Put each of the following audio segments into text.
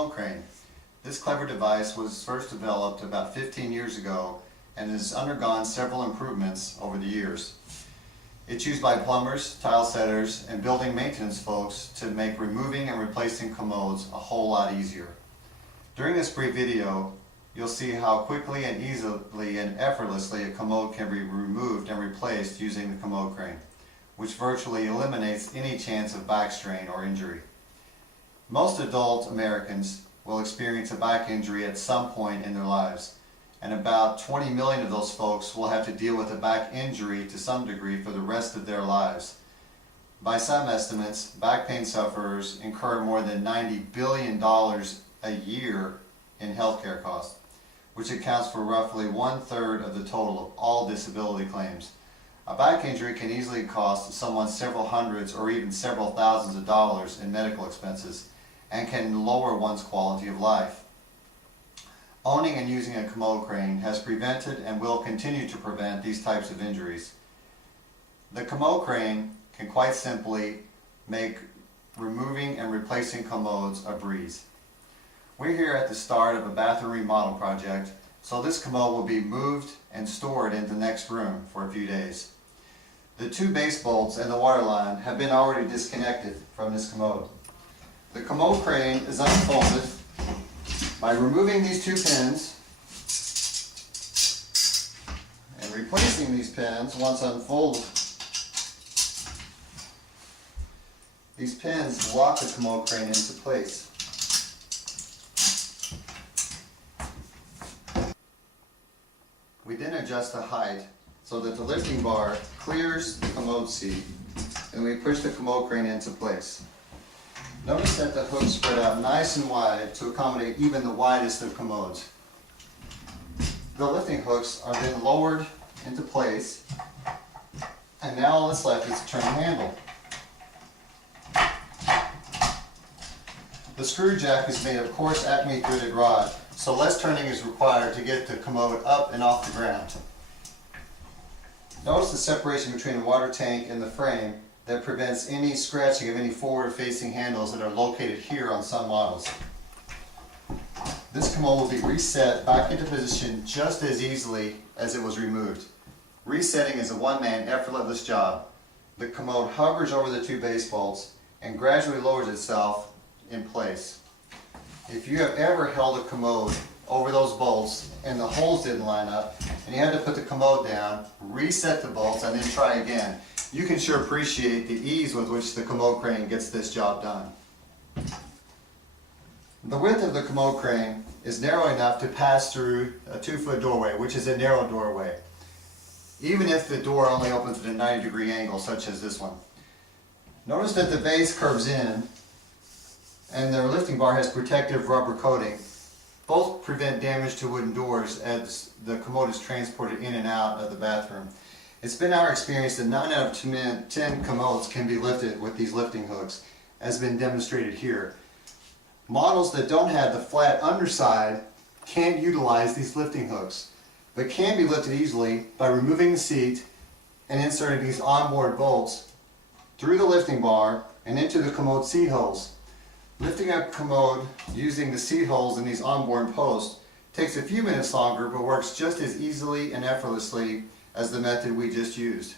Commode crane. This clever device was first developed about 15 years ago and has undergone several improvements over the years. It's used by plumbers, tile setters, and building maintenance folks to make removing and replacing commodes a whole lot easier. During this brief video, you'll see how quickly and easily and effortlessly a commode can be removed and replaced using the Commode crane, which virtually eliminates any chance of back strain or injury. Most adult Americans will experience a back injury at some point in their lives, and about 20 million of those folks will have to deal with a back injury to some degree for the rest of their lives. By some estimates, back pain sufferers incur more than $90 billion a year in healthcare costs, which accounts for roughly 1/3 of the total of all disability claims. A back injury can easily cost someone several hundreds or even several thousands of dollars in medical expenses and can lower one's quality of life. Owning and using a Commode crane has prevented and will continue to prevent these types of injuries. The Commode crane can quite simply make removing and replacing commodes a breeze. We're here at the start of a bathroom remodel project, so this commode will be moved and stored in the next room for a few days. The two base bolts and the water line have been already disconnected from this commode. The Commode crane is unfolded by removing these two pins and replacing these pins once unfolded. These pins lock the Commode crane into place. We then adjust the height so that the lifting bar clears the commode seat, and we push the Commode crane into place. Notice that the hooks spread out nice and wide to accommodate even the widest of commodes. The lifting hooks are then lowered into place, and now all that's left is to turn the handle. The screw jack is made of coarse Acme threaded rod, so less turning is required to get the commode up and off the ground. Notice the separation between the water tank and the frame that prevents any scratching of any forward-facing handles that are located here on some models. This commode will be reset back into position just as easily as it was removed. Resetting is a one-man effortless job. The commode hovers over the two base bolts and gradually lowers itself in place. If you have ever held a commode over those bolts and the holes didn't line up and you had to put the commode down, reset the bolts, and then try again, you can sure appreciate the ease with which the Commode crane gets this job done. The width of the Commode crane is narrow enough to pass through a 2-foot doorway, which is a narrow doorway, even if the door only opens at a 90-degree angle, such as this one. Notice that the base curves in and the lifting bar has protective rubber coating. Both prevent damage to wooden doors as the commode is transported in and out of the bathroom. It's been our experience that 9 out of 10 commodes can be lifted with these lifting hooks, as has been demonstrated here. Models that don't have the flat underside can't utilize these lifting hooks, but can be lifted easily by removing the seat and inserting these onboard bolts through the lifting bar and into the commode seat holes. Lifting a commode using the seat holes in these onboard posts takes a few minutes longer, but works just as easily and effortlessly as the method we just used.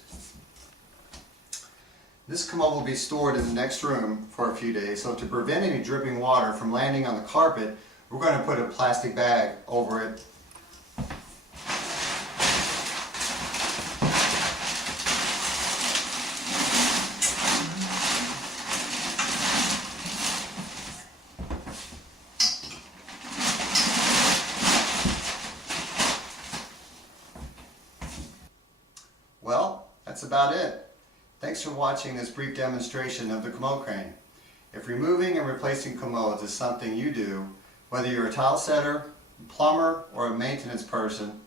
This commode will be stored in the next room for a few days, so to prevent any dripping water from landing on the carpet, we're going to put a plastic bag over it. Well, that's about it. Thanks for watching this brief demonstration of the Commode crane. If removing and replacing commodes is something you do, whether you're a tile setter, plumber, or a maintenance person,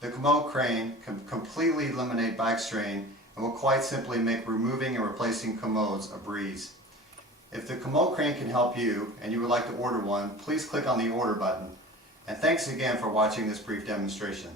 the Commode crane can completely eliminate back strain and will quite simply make removing and replacing commodes a breeze. If the Commode crane can help you and you would like to order one, please click on the order button. And thanks again for watching this brief demonstration.